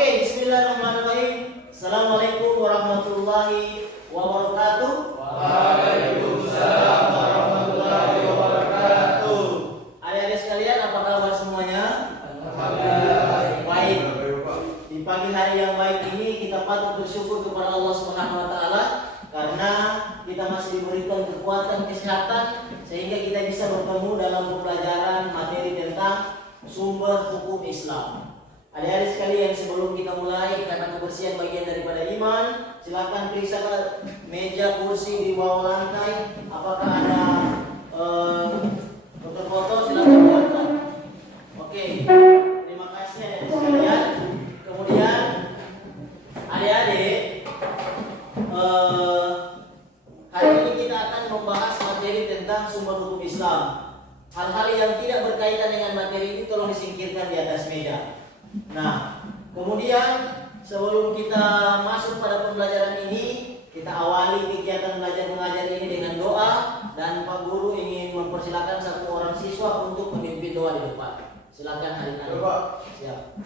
Oke, bismillahirrahmanirrahim. Assalamualaikum warahmatullahi wabarakatuh. Waalaikumsalam warahmatullahi wabarakatuh. Adik-adik sekalian, apa kabar semuanya? Alhamdulillah. Baik. Di pagi hari yang baik ini kita patut bersyukur kepada Allah Subhanahu wa taala karena kita masih diberikan kekuatan kesehatan sehingga kita bisa bertemu dalam pembelajaran materi tentang sumber hukum Islam. Adik-adik sekalian, sebelum kita mulai, karena kebersihan bagian daripada iman, silakan periksa meja kursi di bawah lantai. Apakah ada foto-foto? Silakan diangkat. Oke, terima kasih adik-adik sekalian. Kemudian adik-adik, hari ini kita akan membahas materi tentang sumber hukum Islam. Hal-hal yang tidak berkaitan dengan materi ini tolong disingkirkan di atas meja. Nah, kemudian sebelum kita masuk pada pembelajaran ini, kita awali kegiatan belajar mengajar ini dengan doa, dan Pak Guru ingin mempersilakan satu orang siswa untuk memimpin doa di depan. Silakan hari ini. Siap.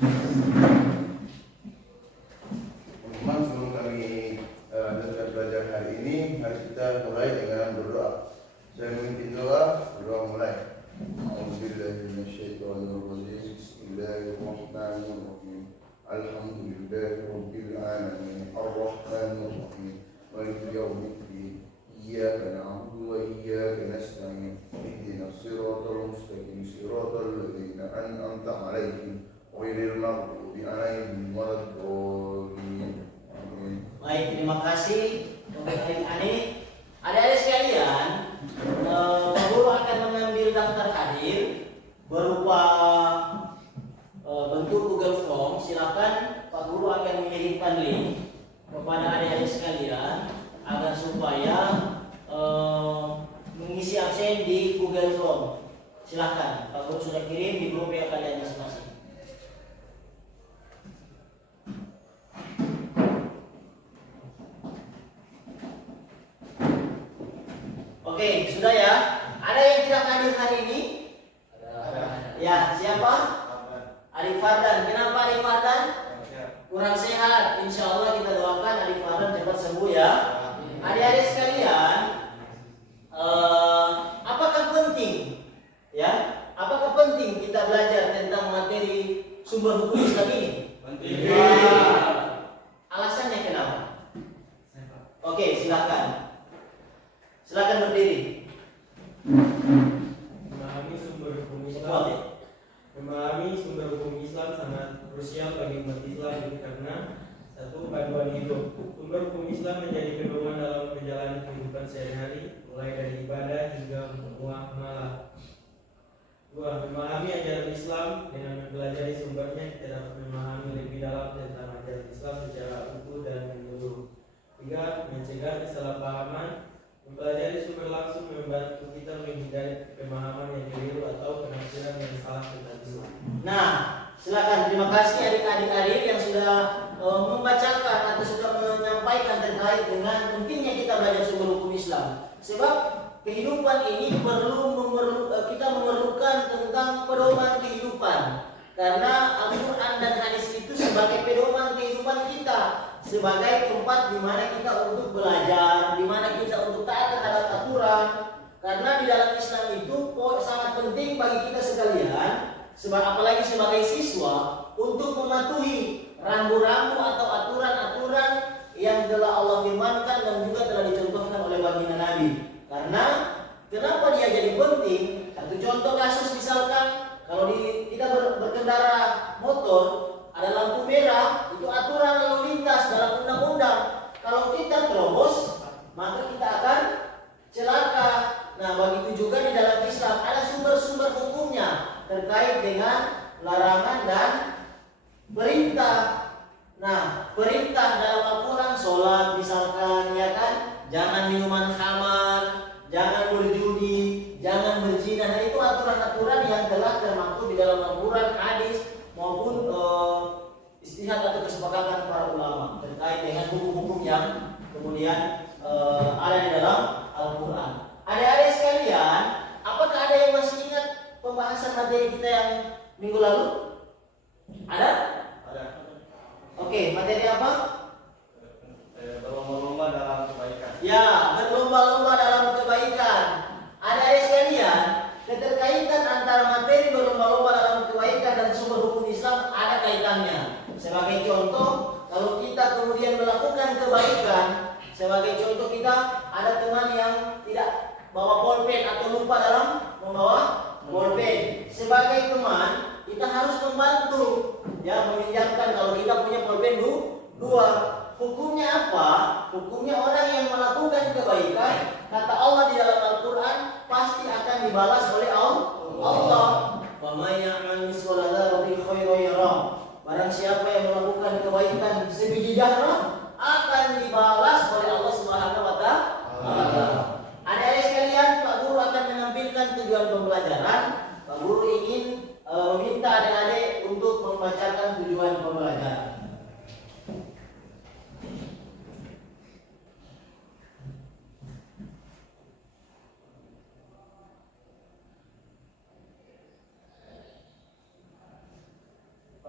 Teman-teman, sebelum kami lanjutkan belajar hari ini, mari kita mulai dengan berdoa. Saya memimpin doa mulai. A'udzubillahi minasyaitonir rajim. Bismillahirrahmanirrahim. Alhamdulillahirabbil alamin. Arrahmanir rahim. Maliki yaumiddin. Iyyaka na'budu wa iyyaka nasta'in. Ihdinas siratal mustaqim. Siratal ladzina an'amta 'alaihim ghairil maghdubi 'alaihim waladdallin. Amin. Baik, terima kasih untuk adik-adik. Adik-adik sekalian, Guru akan mengambil daftar hadir berupa bentuk Google Form. Silakan Pak Guru akan mengirimkan link kepada adik-adik sekalian agar supaya mengisi absen di Google Form. Silakan, Pak Guru sudah kirim di grup ya kalian masing-masing. Oke, sudah ya. Ada yang tidak hadir hari ini? Ada. Ya, siapa? Arif Fardan. Kenapa Arif Fardan? Kurang sehat. Insya Allah kita doakan Arif Fardan cepat sembuh ya. Adik-adik sekalian, apakah penting? Ya, apakah penting kita belajar tentang materi sumber hukum Islam ini? Penting. Alasannya kenapa? Oke, silakan. Silakan berdiri. Memahami sumber hukum Islam. Memahami sumber hukum Islam sangat krusial bagi umat Islam karena satu, panduan hidup. Sumber hukum Islam menjadi pedoman dalam menjalani kehidupan sehari-hari, mulai dari ibadah hingga muamalah. Dua, memahami ajaran Islam. Dengan mempelajari sumbernya, kita dapat memahami lebih dalam tentang ajaran Islam secara utuh dan menyeluruh. Tiga, mencegah kesalahpahaman. Mempelajari sumber langsung membantu kita menghindari pemahaman yang keliru atau penafsiran yang salah tentang Islam. Nah, silakan. Terima kasih adik-adik yang sudah membacakan atau sudah menyampaikan terkait dengan pentingnya kita belajar sumber hukum Islam. Sebab kehidupan ini kita memerlukan tentang pedoman kehidupan. Karena Al-Quran dan hadis itu sebagai pedoman kehidupan kita, sebagai tempat di mana kita untuk belajar, di mana kita untuk taat terhadap aturan. Karena di dalam Islam itu sangat penting bagi kita sekalian, apalagi sebagai siswa, untuk mematuhi rambu-rambu atau aturan-aturan yang telah Allah firmankan dan juga telah dicontohkan oleh baginda Nabi. Karena kenapa dia jadi penting? Satu contoh kasus misalkan, kalau kita berkendara motor, ada lampu merah, itu aturan lalu lintas dalam undang-undang. Kalau kita terobos, maka kita akan celaka. Nah, begitu juga di dalam Islam ada sumber-sumber hukumnya terkait dengan larangan dan perintah. Nah, perintah dalam Al-Quran, sholat misalkan, ya kan, jangan minuman khamar, jangan berjudi, jangan berzina. Nah, itu aturan-aturan yang telah termaktub di dalam Al-Quran, hadis maupun istihad atau kesepakatan para ulama terkait dengan hukum-hukum yang kemudian ada di dalam Al-Quran. Adik-adik sekalian, apakah ada yang masih ingat pembahasan materi kita yang minggu lalu? Ada? Ada. Oke, materi apa? Berlomba-lomba dalam kebaikan. Ya, berlomba-lomba dalam kebaikan. Adik-adik sekalian, keterkaitan antara materi berlomba-lomba dalam kebaikan dan sumber hukum Islam ada kaitannya. Sebagai contoh, kalau kita kemudian melakukan kebaikan, sebagai contoh kita ada teman yang tidak bawa pulpen atau lupa dalam membawa pulpen. Sebagai teman, kita harus membantu, ya, meminjamkan kalau kita punya pulpen dua. Hukumnya apa? Hukumnya orang yang melakukan kebaikan, kata Allah di dalam Al-Quran, pasti akan dibalas oleh Allah. Wa may ya'mal mithqala dzarratin khairan yarah. Barang siapa yang melakukan kebaikan sebiji zarah akan dibalas oleh Allah Subhanahu wa taala. Adik-adik sekalian, Pak Guru akan menampilkan tujuan pembelajaran. Pak Guru ingin meminta adik-adik untuk membacakan tujuan pembelajaran.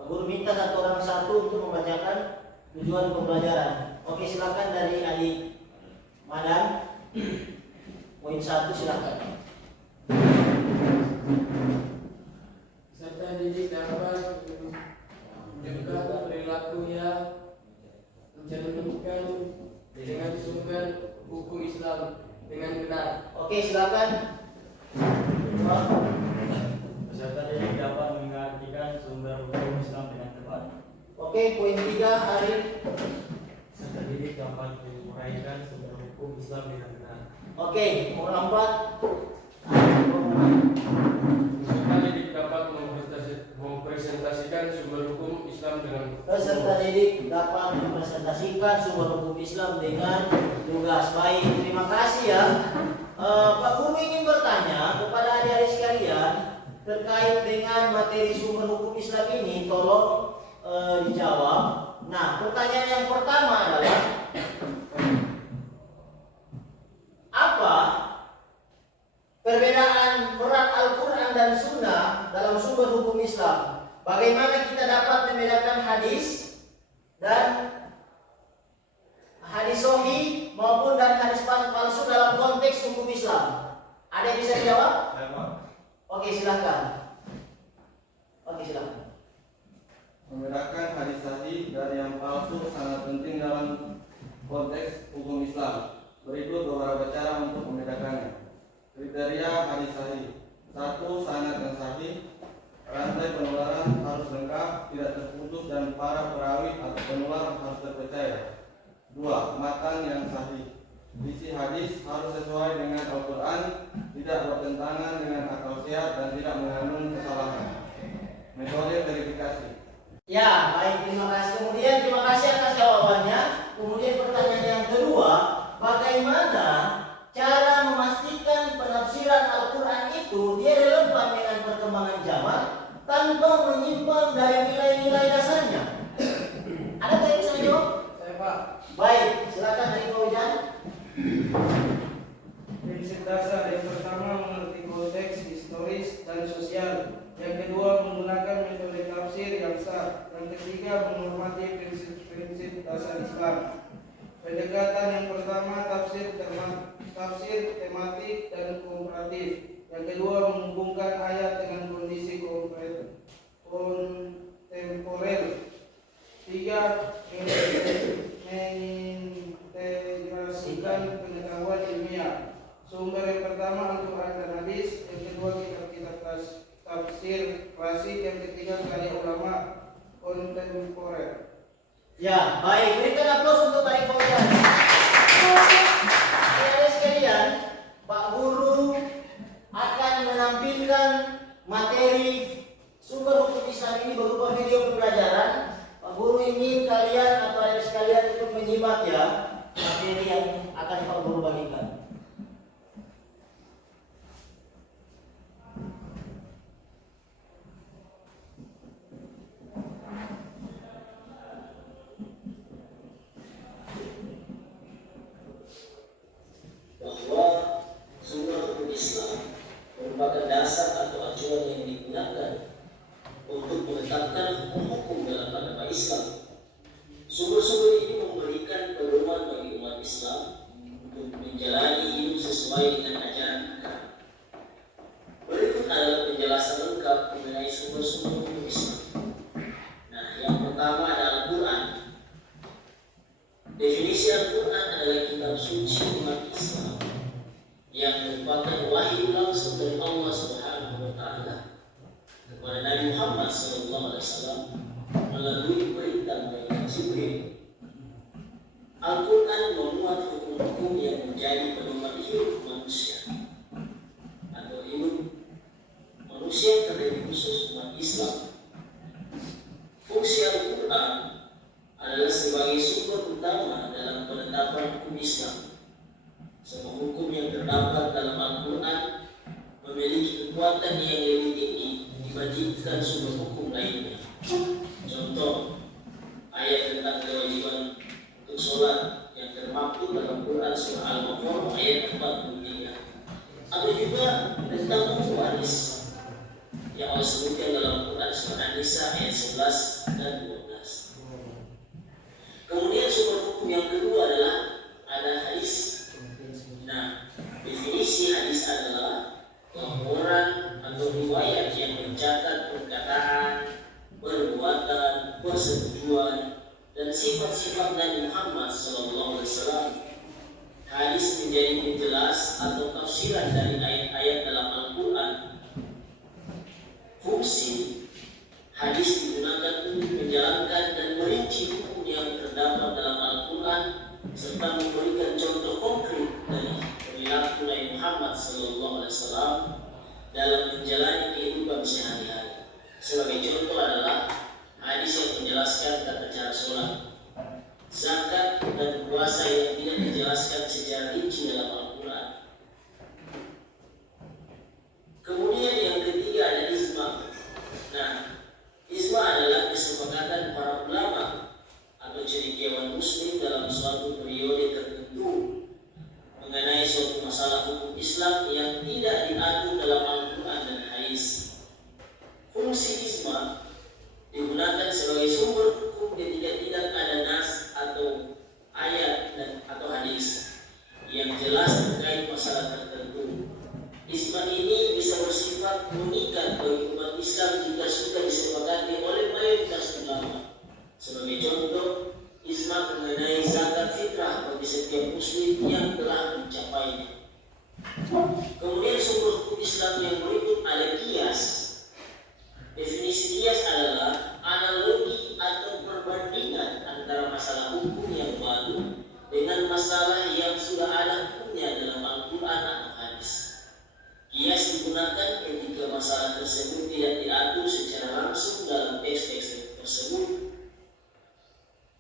Guru minta satu untuk membacakan tujuan pembelajaran. Oke, silakan dari adik Madan. Poin 1 silakan. Serta didik dapat menjaga perilakunya, mencerminkan dengan sumber buku Islam dengan benar. Oke, silakan. Peserta didik dapat mengartikan sumber hukum Islam dengan tepat. Oke, poin 3 Arif. Peserta didik dapat menguraikan sumber hukum Islam dengan benar. Oke, poin 4. Peserta didik dapat mempresentasikan sumber hukum Islam dengan Peserta didik dapat mempresentasikan sumber hukum Islam dengan tugas. Baik, terima kasih ya. Pak Guru ingin bertanya kepada adik-adik sekalian terkait dengan materi sumber hukum Islam ini, tolong dijawab. Nah, pertanyaan yang pertama adalah apa perbedaan peran Al-Quran dan Sunnah dalam sumber hukum Islam? Bagaimana kita dapat membedakan hadis dan hadis sahih maupun dan hadis palsu dalam konteks hukum Islam? Ada yang bisa dijawab? Saya Pak. Oke, silakan. Oke, silakan. Membedakan hadis sahih dari yang palsu sangat penting dalam konteks hukum Islam. Berikut beberapa cara untuk membedakannya. Kriteria hadis sahih. 1. Sanad yang sahih. Rantai penularan harus lengkap, tidak terputus, dan para perawi atau penular harus terpercaya. 2. Matan yang sahih. Isi hadis harus sesuai dengan Al-Quran, tidak bertentangan dengan akal sehat, dan tidak mengandung kesalahan. Metode verifikasi. Ya, baik, terima kasih. Kemudian terima kasih atas jawabannya. Kemudian pertanyaan yang kedua, bagaimana cara memastikan penafsiran Al-Quran itu dia relevan dengan perkembangan zaman tanpa menyimpang dari nilai-nilai dasarnya? Ada yang bisa menjawab? saya Pak. Baik, silakan dari Fauzan. Prinsip dasar yang pertama mengerti konteks historis dan sosial. Yang kedua menggunakan metode tafsir yang sah. Yang ketiga menghormati prinsip-prinsip dasar Islam. Pendekatan yang pertama tafsir tematik dan komparatif. Yang kedua menghubungkan ayat dengan kondisi kontemporer. 3. Mengintegrasikan pengetahuan ilmiah. Sumber yang pertama Al-Quran dan hadis. Yang kedua kitab-kitab tafsir klasik. Yang ketiga karya ulama kontemporer. Ya, baik. Berikan aplaus untuk Baik Fauzan. Adik-adik sekalian, Pak Guru akan menampilkan materi sumber hukum Islam ini berupa video pembelajaran. Pak Guru ingin kalian atau adik sekalian untuk menyimak ya materi yang akan Pak Guru bagikan. Bahwa sumber hukum Islam merupakan dasar atau acuan yang digunakan untuk menetapkan hukum-hukum dalam agama Islam. penjelasan lengkap mengenai sumber-sumber hukum Islam. Nah, yang pertama ada Al-Quran. Definisi Al-Quran adalah kitab suci umat Islam yang merupakan wahyu langsung dari Allah Subhanahu wa Ta'ala kepada Nabi Muhammad SAW melalui perintah malaikat Jibril. Al-Quran memuat hukum-hukum yang menjadi pedoman hidup manusia atau hidup manusia terlebih khusus umat Islam. Fungsi Al-Quran adalah sebagai sumber utama dalam penetapan hukum Islam. Semua hukum yang terdapat dalam Al-Quran memiliki kekuatan yang lebih tinggi dibandingkan sumber hukum lainnya. Contoh, ayat tentang kewajiban untuk sholat yang termaktub dalam Quran surah Al-Baqarah ayat 43, atau juga tentang hukum waris yang Allah sebutkan dalam Quran surah An-Nisa ayat 11 dan 12. Kemudian sumber hukum yang kedua adalah ada hadis. Nah, definisi hadis adalah laporan atau riwayat yang mencatat perkataan, perbuatan, persetujuan, dan sifat-sifat Nabi Muhammad SAW. Hadis menjadi penjelas atau tafsiran dari ayat-ayat dalam Al-Quran. Fungsi hadis digunakan untuk menjalankan dan merinci hukum yang terdapat dalam Al-Quran serta memberikan contoh konkret dari perilaku Nabi Muhammad SAW dalam menjalani kehidupan sehari-hari. Sebagai contoh adalah hadis yang menjelaskan tata cara sholat, zakat, dan puasa yang tidak dijelaskan secara rinci dalam Al-Quran. Kemudian yang ketiga ada ijma. Nah, ijma adalah kesepakatan para ulama atau cendekiawan muslim dalam suatu periode tertentu mengenai suatu masalah hukum Islam yang tidak diatur dalam Al-Quran dan hadis. Fungsi ijma digunakan sebagai sumber hukum ketika tidak ada nas atau ayat atau hadis yang jelas terkait masalah tertentu. Ijma ini bisa bersifat mengikat bagi umat Islam jika sudah disepakati oleh mayoritas ulama. Sebagai contoh, ijma mengenai zakat fitrah bagi setiap muslim yang telah mencapainya. Kemudian sumber hukum Islam yang berikut ada qiyas. Definisi qiyas adalah analogi atau perbandingan antara masalah hukum yang baru dengan masalah yang sudah ada hukumnya dalam Al-Quran atau hadis. Qiyas digunakan ketika masalah tersebut tidak diatur secara langsung dalam teks-teks tersebut.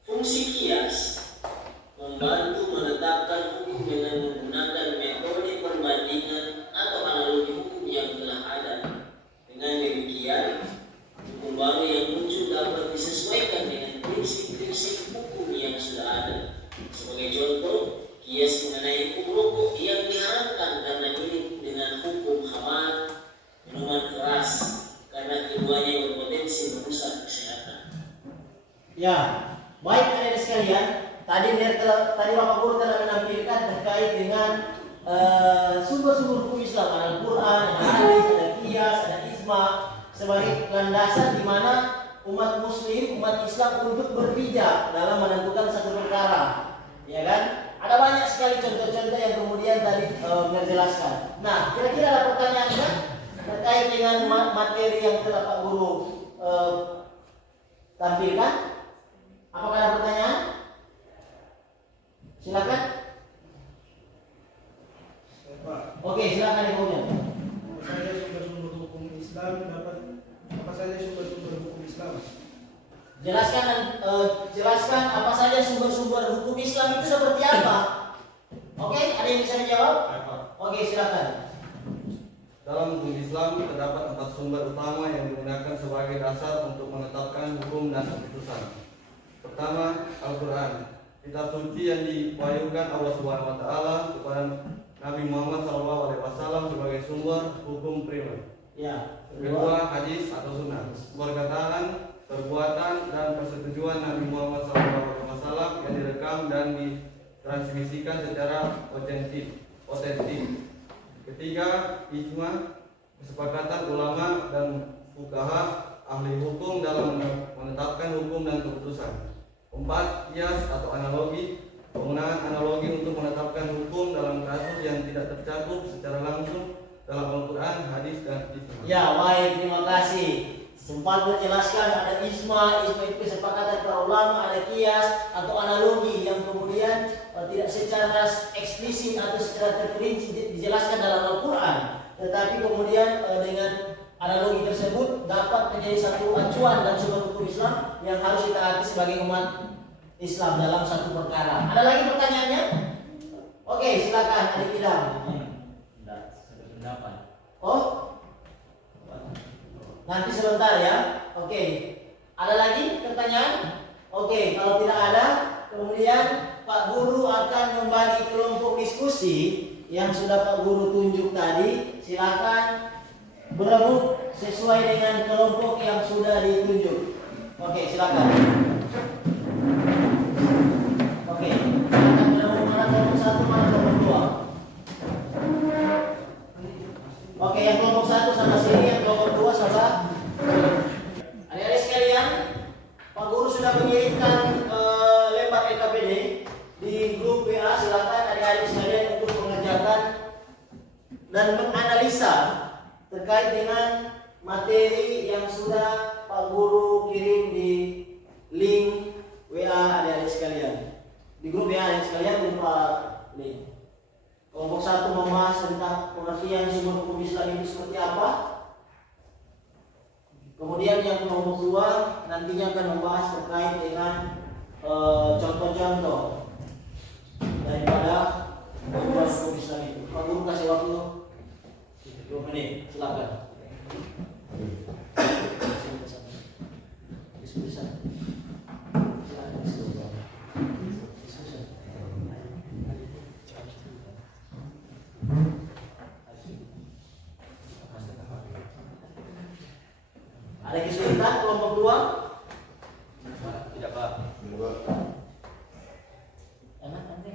Fungsi qiyas membantu menetapkan hukum dengan menggunakan metode perbandingan atau analogi hukum yang telah ada. Dengan demikian, hukum baru yang muncul dapat disesuaikan dengan prinsip-prinsip hukum yang sudah ada. Sebagai contoh, qiyas mengenai hukum rokok yang diharamkan karena mirip dengan hukum khamar, minuman keras, karena keduanya berpotensi merusak kesehatan. Ya, baik adik-adik sekalian, tadi Bapak Guru telah menampilkan terkait dengan sumber-sumber hukum Islam, ada Al-Quran, ada hadis, ada qiyas, ada ijma sebagai landasan di mana umat muslim, umat Islam untuk berpijak dalam menentukan satu perkara. Ya kan? Ada banyak sekali contoh-contoh yang kemudian tadi menjelaskan. Nah, kira-kira ada pertanyaan kan terkait dengan materi yang telah Pak Guru tampilkan? Apakah ada pertanyaan? Silakan. Pak, Oke, silakan Ibu. apa saja sumber-sumber hukum Islam? Jelaskan apa saja sumber-sumber hukum Islam itu seperti apa? Oke, ada yang bisa menjawab? Oke, silakan. Dalam hukum Islam terdapat 4 sumber utama yang digunakan sebagai dasar untuk menetapkan hukum dan keputusan. Pertama, Al-Quran, kitab suci yang diwahyukan Allah Subhanahu wa Ta'ala kepada Nabi Muhammad SAW sebagai sumber hukum primer. Ya. Kedua, hadis atau sunnah, perkataan, perbuatan, dan persetujuan Nabi Muhammad SAW yang direkam dan ditransmisikan secara otentik. Ketiga, ijma, kesepakatan pendapat ulama dan fuqaha ahli hukum dalam menetapkan hukum dan keputusan. 4. Kias atau analogi, penggunaan analogi untuk menetapkan hukum dalam kasus yang tidak tercakup secara langsung dalam Al-Quran, hadis, dan ijma. Ya, baik, terima kasih. Sempat menjelaskan ada ijma itu kesepakatan para ulama, ada kias atau analogi yang kemudian tidak secara eksplisit atau secara terperinci dijelaskan dalam Al-Quran, tetapi kemudian dengan analogi tersebut dapat menjadi satu acuan dan sumber hukum Islam yang harus kita hati sebagai umat Islam dalam satu perkara. Ada lagi pertanyaannya? Oke, silakan Adik Idam. Oh, nanti sebentar ya. Oke, ada lagi pertanyaan? Oke, kalau tidak ada, kemudian Pak Guru akan membagi kelompok diskusi yang sudah Pak Guru tunjuk tadi. Silakan berebut sesuai dengan kelompok yang sudah ditunjuk. Oke, silakan. Oke, akan berebut mana kelompok 1, mana kelompok 2. Oke, yang kelompok 1 sama sini, yang kelompok 2 sama. Adik-adik sekalian, Pak Guru sudah mengirimkan lembar LKPD di grup WA. Silakan adik-adik sekalian untuk mengerjakan dan menganalisa terkait dengan materi yang sudah Pak Guru kirim di link WA adik-adik sekalian. Di grup WA adik sekalian berupa link. Kelompok 1 membahas tentang pengertian sumber hukum Islam itu seperti apa. Kemudian yang kelompok 2 nantinya akan membahas terkait dengan contoh-contoh daripada pengertian hukum Islam itu. Pak Guru kasih waktu 2 menit, silakan. Diskusi. Ada kesulitan kelompok 2? Tidak, Pak. Enggak. Enak nanti.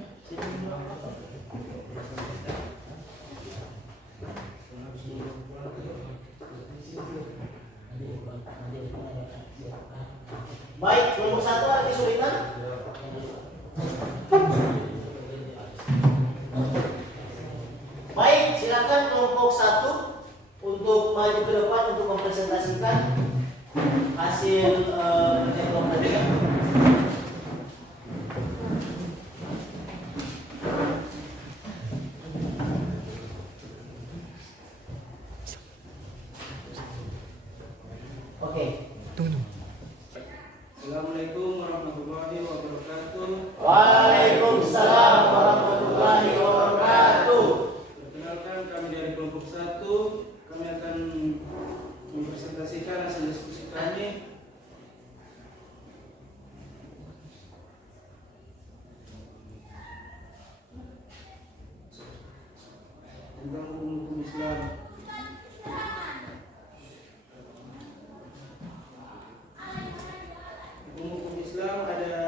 Baik, kelompok 1 ada kesulitan? Baik, silakan kelompok 1 untuk maju ke depan untuk mempresentasikan hasil kerja kelompok mereka. Oke. Assalamualaikum warahmatullahi wabarakatuh. Waalaikumsalam warahmatullahi wabarakatuh. Perkenalkan, kami dari kelompok 1. Kami akan mempresentasikan hasil diskusi kami tentang hukum-hukum Islam. Hukum-hukum Islam ada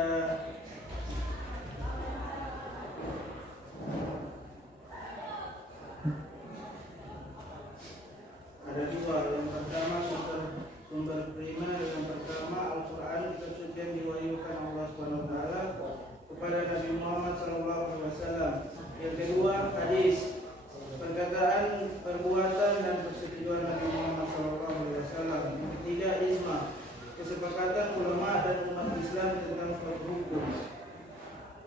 dua. Yang pertama sumber primer, yang pertama Al-Quran, kitab suci yang diwahyukan Allah SWT kepada Nabi Muhammad SAW. Yang kedua hadis, perkataan, perbuatan dan persetujuan Nabi Muhammad SAW. Yang ketiga ijma, kesepakatan ulama dan umat Islam tentang suatu hukum.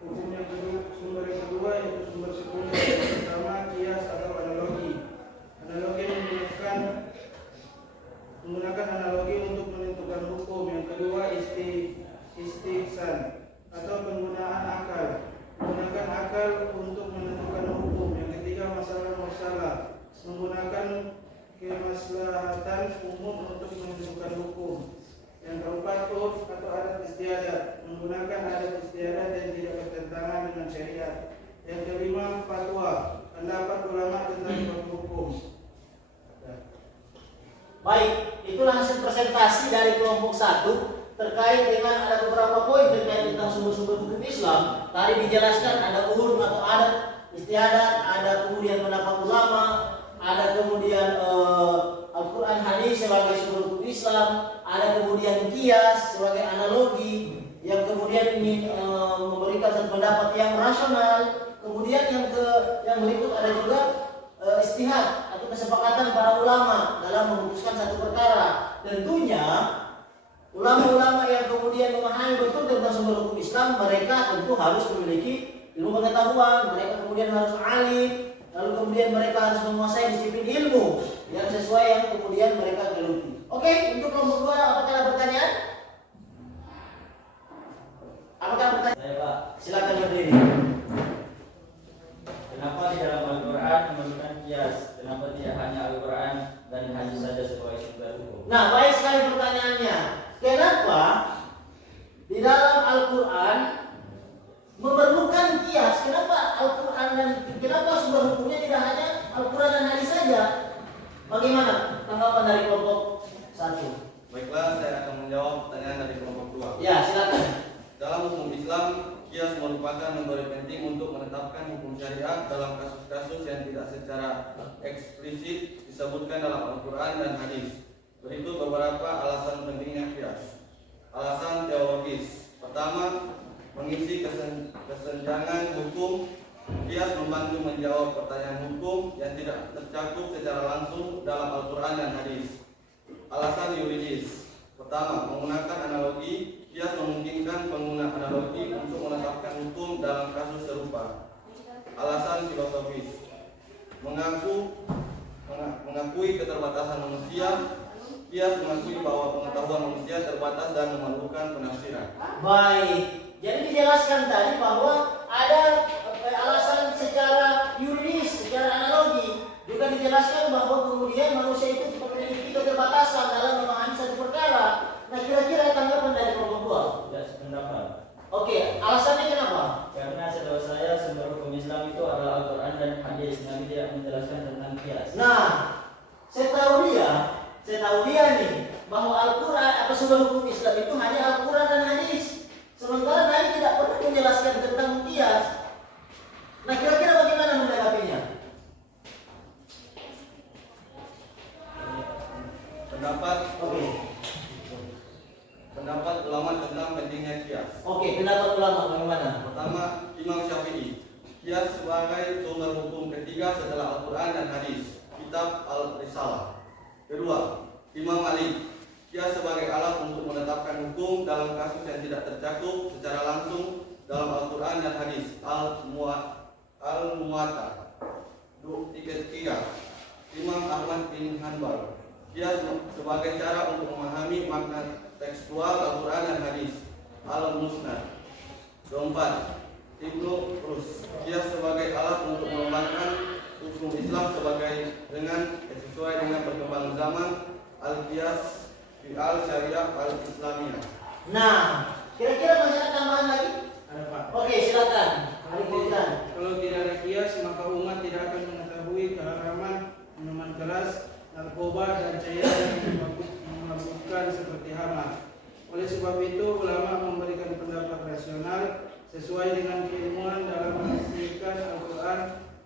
Hukum yang kedua, sumber yang kedua yaitu sumber sekunder. Yang pertama kias atau analogi. Analogi menggunakan analogi untuk menentukan hukum. Yang kedua istihsan atau penggunaan akal, menggunakan akal untuk menentukan hukum. Yang ketiga masalah mursalah, menggunakan kemaslahatan umum untuk menentukan hukum. Yang keempat urf atau adat istiadat, menggunakan adat istiadat yang tidak bertentangan dengan syariat. Yang kelima fatwa, pendapat ulama tentang suatu hukum. Baik, itulah hasil presentasi dari kelompok 1 terkait dengan ada beberapa poin terkait tentang sumber-sumber hukum Islam. Tadi dijelaskan ada uruf atau adat istiadat, ada kemudian pendapat ulama, ada kemudian Al-Quran hadis sebagai sumber hukum Islam, ada kemudian kias sebagai analogi yang kemudian ini memberikan satu pendapat yang rasional. Kemudian yang berikut ada juga istihad atau kesepakatan para ulama dalam memutuskan satu perkara. Tentunya ulama-ulama yang kemudian memahami betul tentang sumber hukum Islam, mereka tentu harus memiliki ilmu pengetahuan, mereka kemudian harus alim, lalu kemudian mereka harus menguasai disiplin ilmu yang sesuai yang kemudian mereka geluti. Oke, untuk kelompok 2 apakah ada pertanyaan? Apakah pertanyaan? Saya Pak, Silakan berdiri. kenapa di dalam Al-Quran memerlukan kias? Kenapa tidak hanya Al-Quran dan hadis saja sebagai sumber hukum? Nah, baik sekali pertanyaannya. Kenapa di dalam Al-Quran memerlukan kias? Kenapa Al-Quran dan kenapa sumber hukumnya tidak hanya Al-Quran dan hadis saja? Bagaimana tanggapan dari kelompok 1? Baiklah, saya akan menjawab pertanyaan dari kelompok 2. Ya, silakan. Dalam hukum Islam, kias merupakan memori penting untuk menetapkan hukum syariat dalam kasus-kasus yang tidak secara eksplisit disebutkan dalam Al-Quran dan hadis. Berikut beberapa alasan pentingnya kias. Alasan teologis. Pertama, mengisi kesenjangan hukum. Kias membantu menjawab pertanyaan hukum yang tidak tercakup secara langsung dalam Al-Quran dan hadis. Alasan yuridis. Pertama, menggunakan analogi. Kias memungkinkan pengguna analogi untuk menetapkan hukum dalam kasus serupa. Alasan filosofis. Mengakui keterbatasan manusia. Kias mengakui bahwa pengetahuan manusia terbatas dan memerlukan penafsiran. Baik. Jadi dijelaskan tadi bahwa ada alasan secara yuridis, secara analogi. Juga dijelaskan bahwa kemudian manusia itu memiliki keterbatasan dalam memahami satu perkara. Nah, kira-kira tanggapan dari kelompok 2? Tidak sependapat. Oke, alasannya kenapa? Karena setahu saya sumber hukum Islam itu adalah Al-Quran dan hadis. Nabi tidak menjelaskan tentang kias. Nah, saya tahu dia nih bahwa Al-Quran apa sumber hukum Islam itu hanya Al-Quran dan hadis. Sementara Nabi tidak pernah menjelaskan tentang kias. Nah, kira-kira bagaimana menanggapinya? Pendapat ulama tentang pentingnya kias. Oke, pendapat ulama bagaimana? Pertama, Imam Syafi'i. Kias sebagai sumber hukum ketiga setelah Al-Quran dan hadis. Kitab Al-Risalah. Kedua, Imam Malik. Kias sebagai alat untuk menetapkan hukum dalam kasus yang tidak tercakup secara langsung dalam Al-Quran dan hadis. Al-Muwatta. Ketiga, Imam Ahmad bin Hanbal. Kias sebagai cara untuk memahami makna tekstual Al-Quran dan hadis. Al-Musnad. Keempat, Ibnu Rus. Kias sebagai alat untuk mengembangkan hukum Islam sesuai dengan perkembangan zaman. Al-Qiyas fi al-Syariah al-Islamiyah. Nah, kira-kira masih ada tambahan lagi? Ada Pak. Oke, silakan. Hari Fauzan. Kalau tidak ada kias, maka umat tidak akan mengetahui keharaman minuman keras, narkoba, dan cairan yang memabukkan seperti hama. Oleh sebab itu, ulama memberikan pendapat rasional sesuai dengan keilmuan dalam menafsirkan Al-Quran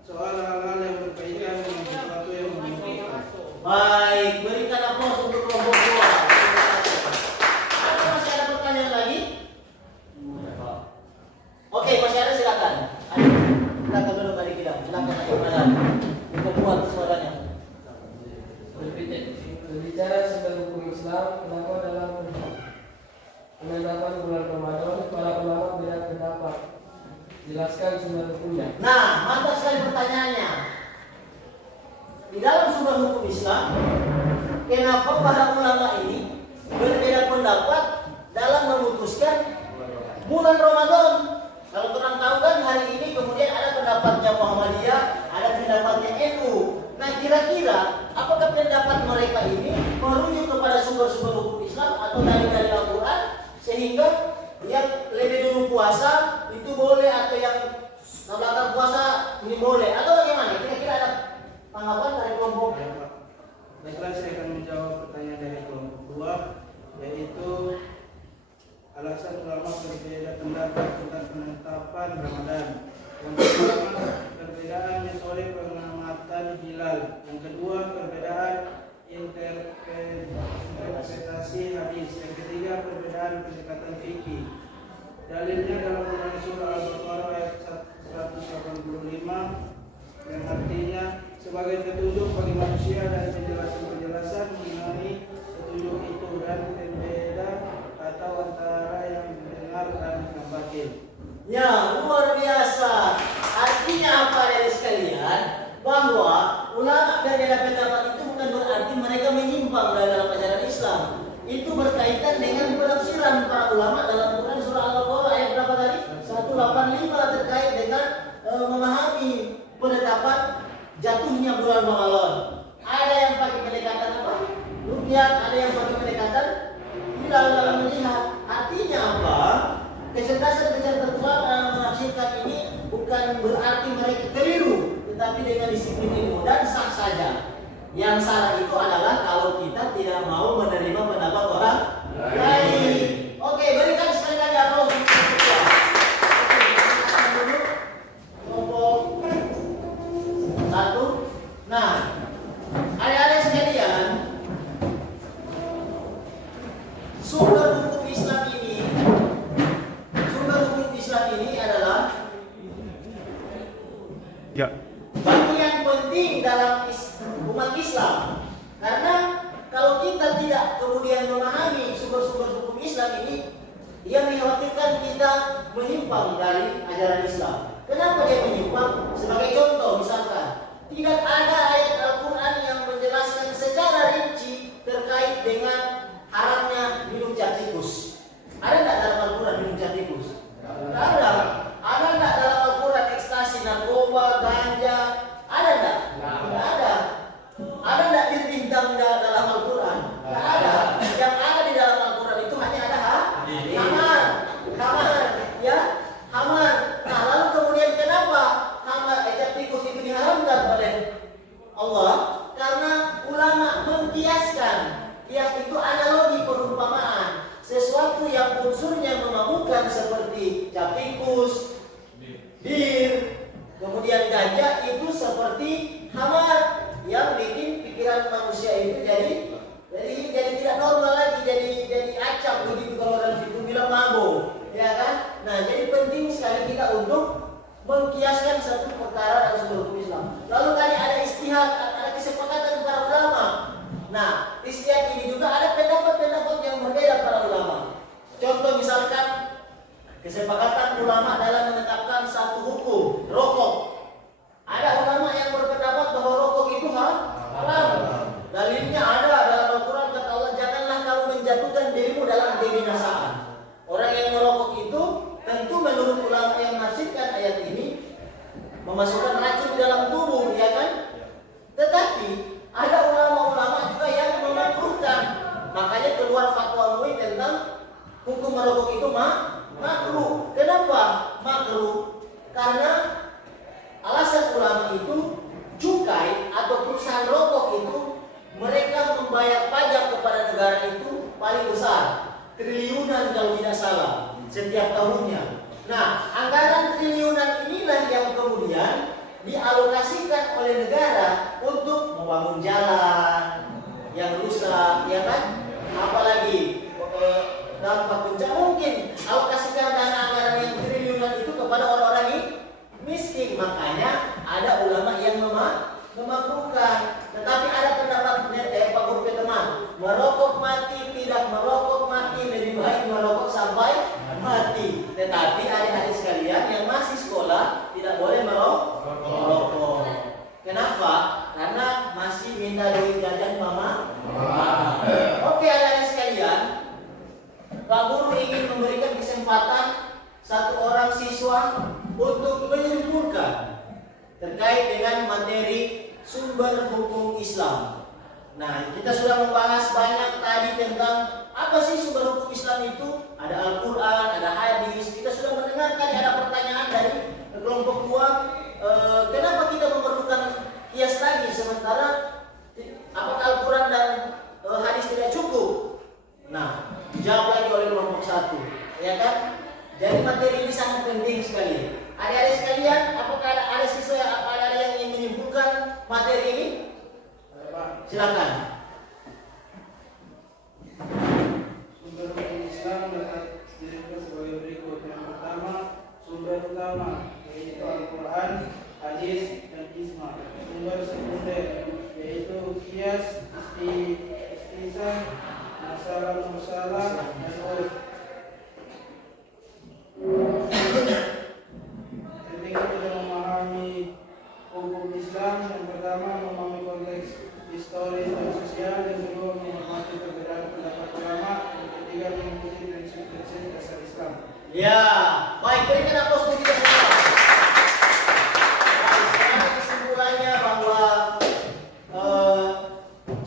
soal hal-hal yang berkaitan dengan sesuatu yang memabukkan. Baik, berikan aplaus untuk kelompok 2. Apa masih ada pertanyaan lagi? Oke, masih ada, silakan. Ayo, silakan dulu Pak Dikidam. Silakan ayo kepada kuat suaranya. Berbicara tentang hukum Islam, kenapa dalam penetapan bulan Ramadan para ulama beda pendapat? Jelaskan sumber hukumnya. Nah, mantap sekali pertanyaannya. Di dalam sumber hukum Islam, kenapa para ulama ini berbeda pendapat dalam memutuskan bulan Ramadan? Kalau orang tahu kan hari ini kemudian ada pendapatnya Muhammadiyah, ada pendapatnya NU. Nah, kira-kira apakah pendapat mereka ini merujuk kepada sumber-sumber hukum Islam atau dari Al-Quran sehingga yang lebih dulu puasa itu boleh atau yang belakang puasa ini boleh atau bagaimana? Kira-kira ada tanggapan dari kelompok? Ya, Pak. Baiklah, saya akan menjawab pertanyaan dari kelompok 2, yaitu alasan ulama berbeda pendapat tentang penetapan Ramadan. Yang pertama, perbedaan metode pengamatan hilal. Yang kedua, perbedaan dengan pendekatan fikih. Dalilnya dalam Quran surah Al-Baqarah ayat 185 yang artinya sebagai petunjuk bagi manusia dan penjelasan-penjelasan mengenai petunjuk itu dan pembeda atau antara yang mendengar dan yang batin. Ya, luar biasa. Artinya apa dari sekalian? Bahwa ulama berbeda pendapat itu bukan berarti mereka menyimpang dalam ajaran Islam. Itu berkaitan dengan penafsiran para ulama dalam Quran surah Al-Baqarah ayat berapa tadi? 185 terkait dengan memahami penetapan jatuhnya bulan Ramadan. Ada yang pakai pendekatan apa? Rukyat, ada yang pakai pendekatan hilal dalam melihat. Artinya apa? Kecerdasan menafsirkan ini bukan berarti mereka keliru, tetapi dengan disiplin ilmu dan sah saja. Yang salah itu adalah kalau kita tidak mau menerima pendapat orang lain. Oke, berikan sekali lagi aplaus untuk kita. Kelompok satu. Nah, adik-adik sekalian, sumber hukum Islam ini adalah bagian penting dalam umat Islam. Karena kalau kita tidak kemudian memahami sumber-sumber hukum Islam ini, ia mengkhawatirkan kita menyimpang dari ajaran Islam. Kenapa dia menyimpang? Sebagai contoh misalkan, tidak ada ayat Al-Quran yang menjelaskan secara rinci terkait dengan haramnya minum cat tikus. Ada tidak dalam Al-Quran minum cat tikus? Tidak ada. Ada tidak dalam Al-Quran ekstasi, narkoba, ganja? Ada tidak? Tidak ada. Ada tidak bintang dalam Al-Quran? Tidak ada. Yang ada di dalam Al-Quran itu hanya ada hamar, ya, hamar. Nah, lalu kemudian kenapa cat tikus itu diharamkan oleh Allah? Karena ulama mengkiaskan. Kias itu analogi perumpamaan. Sesuatu yang unsurnya memabukkan seperti cat tikus, bir, kemudian ganja itu seperti hamar yang bikin pikiran manusia itu jadi tidak normal lagi, jadi acak begitu kalau orang itu bilang mabuk, ya kan? Nah, jadi penting sekali kita untuk mengkiaskan satu perkara dalam sebuah hukum Islam. Lalu tadi ada istihad, ada kesepakatan para ulama. Nah, istihad ini juga ada pendapat-pendapat yang berbeda para ulama. Contoh misalkan kesepakatan ulama dalam menetapkan satu hukum, rokok. Ada ulama yang berpendapat bahwa rokok itu haram. Dalilnya ada dalam Al-Quran, kata Allah, janganlah kamu menjatuhkan dirimu dalam kebinasaan. Orang yang merokok itu tentu menurut ulama yang menafsirkan ayat ini memasukkan racun di dalam tubuh, ya kan? Tetapi ada ulama-ulama juga yang memakruhkan. Makanya keluar fatwa MUI tentang hukum merokok itu makruh. Kenapa makruh? Karena alasan ulama itu cukai atau perusahaan rokok itu mereka membayar pajak kepada negara itu paling besar, triliunan kalau tidak salah setiap tahunnya. Nah, anggaran triliunan inilah yang kemudian dialokasikan oleh negara untuk membangun jalan yang rusak, ya kan? Apalagi dampak bencana, mungkin alokasikan dana anggaran yang triliunan itu kepada orang-orang miskin. Makanya ada ulama yang memakruhkan. Tetapi ada pendapat Pak Guru teman, merokok mati, tidak merokok mati, lebih baik merokok sampai mati. Tetapi adik-adik sekalian yang masih sekolah tidak boleh merokok. Kenapa? Karena masih minta duit jajan mama. Oke, adik-adik sekalian, Pak Guru ingin memberikan kesempatan satu orang siswa untuk menyimpulkan terkait dengan materi sumber hukum Islam. Nah, kita sudah membahas banyak tadi tentang apa sih sumber hukum Islam itu. Ada Al-Quran, ada hadis. Kita sudah mendengar tadi ada pertanyaan dari kelompok 2. Kenapa kita memerlukan kias lagi sementara apakah Al-Quran dan hadis tidak cukup? Nah, dijawab lagi oleh kelompok 1, ya kan? Jadi materi ini sangat penting sekali. Adik-adik sekalian, apakah ada siswa yang ingin menyimpulkan materi ini? Silakan. Sumber hukum Islam masalah dan urut. Ketika kita memahami hukum Islam, yang pertama memahami konteks historis dan sosial, yang kedua menghormati perbedaan pendapat ulama, yang ketiga mengikuti prinsip-prinsip dasar Islam. Ya, baik, berikan aplaus untuk kita semua. Baik, sekarang kesimpulannya bahwa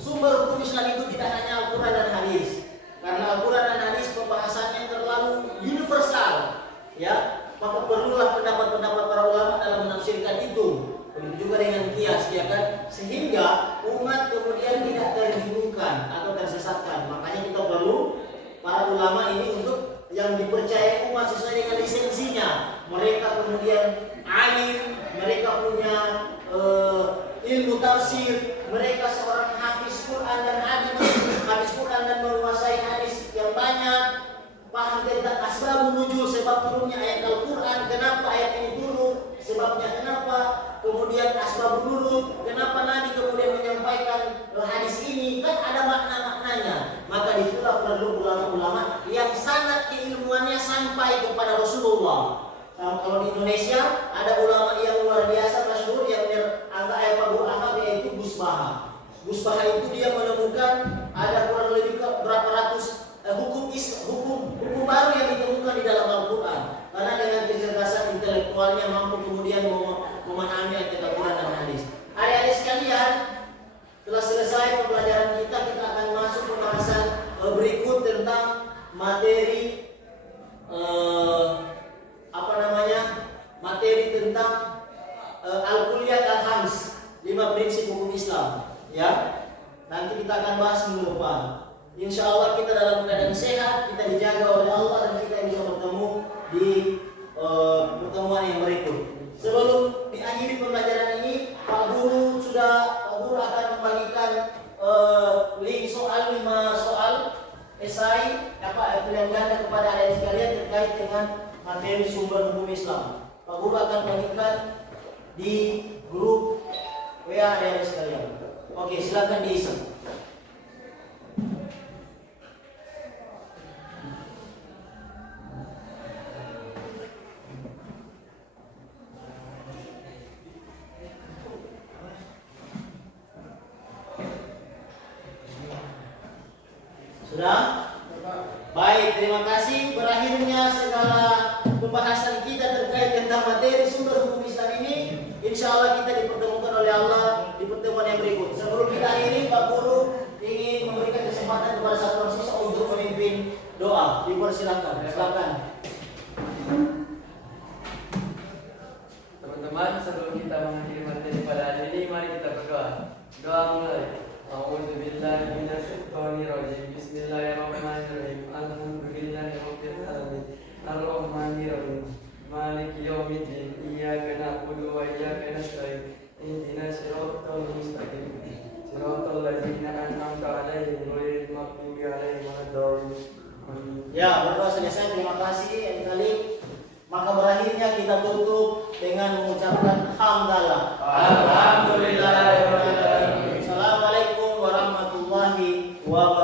sumber hukum Islam itu tidak hanya Al-Quran dan hadis, karena Al-Quran dan hadis pembahasannya terlalu universal, ya. Maka perlulah pendapat-pendapat para ulama dalam menafsirkan itu, juga dengan kias, ya kan, sehingga umat kemudian tidak terbingungkan atau tersesatkan. Makanya kita perlu para ulama ini untuk yang dipercaya umat sesuai dengan lisensinya. Mereka kemudian alim, mereka punya ilmu tafsir, mereka seorang hafiz Quran dan hadis, hafiz Quran dan menguasai hadis yang banyak, paham tentang asbabun nuzul, sebab turunnya ayat Al-Quran, kenapa ayat ini turun, sebabnya kenapa, kemudian asbabun nuzul, kenapa Nabi kemudian menyampaikan hadis ini, kan ada makna-maknanya. Maka disitulah perlu ulama-ulama yang sangat keilmuannya sampai kepada Rasulullah. Kalau di Indonesia ada ulama yang luar biasa masyhur yang anggap yaitu Gus Baha. Gus Baha itu dia menemukan ada kurang lebih berapa ratus hukum baru yang ditemukan di dalam Al-Quran. Karena dengan kecerdasan intelektualnya mampu kemudian memahami ayat Al-Quran dan hadis. Adik-adik sekalian, setelah selesai pembelajaran kita akan masuk pembahasan berikut tentang materi materi tentang Al-Kulliyat Al-Khams, 5 prinsip hukum Islam, ya. Nanti kita akan bahas minggu depan. Insya Allah kita dalam keadaan sehat, kita dijaga oleh Allah, dan kita bisa bertemu di pertemuan yang berikut. Sebelum diakhiri pembelajaran ini, Pak Guru akan membagikan link soal 5 soal esai pilihan ganda kepada adik sekalian terkait dengan materi sumber hukum Islam. Pak Guru akan bagikan di grup WA adik sekalian. Oke, silakan diisi. Sudah? Baik, terima kasih. Berakhirnya segala pembahasan kita terkait tentang materi sumber hukum Islam ini. Insya Allah kita dipertemukan oleh Allah di pertemuan yang berikut. Sebelum kita akhiri, Pak Guru ingin memberikan kesempatan kepada satu siswa untuk memimpin doa. Dipersilakan. Silakan. Teman-teman, sebelum kita mengakhiri materi pada hari ini, mari kita berdoa. Doa mulai. A'udzubillahi minasyaitonirrajim. Bismillahirrahmanirrahim. Alhamdulillahirabbil alamin. Arrahmanirrahim. Maliki yaumiddin. Iyyaka na'budu wa iyyaka nasta'in. Ihdinas siratal mustaqim. Siratal ladzina an'amta 'alaihim ghairil maghdubi 'alaihim waladdallin. Ya, berdoa selesai. Terima kasih yang kali. Maka berakhirnya kita tutup dengan mengucapkan hamdalah. Alhamdulillahirabbil alamin. Assalamualaikum warahmatullahi wabarakatuh.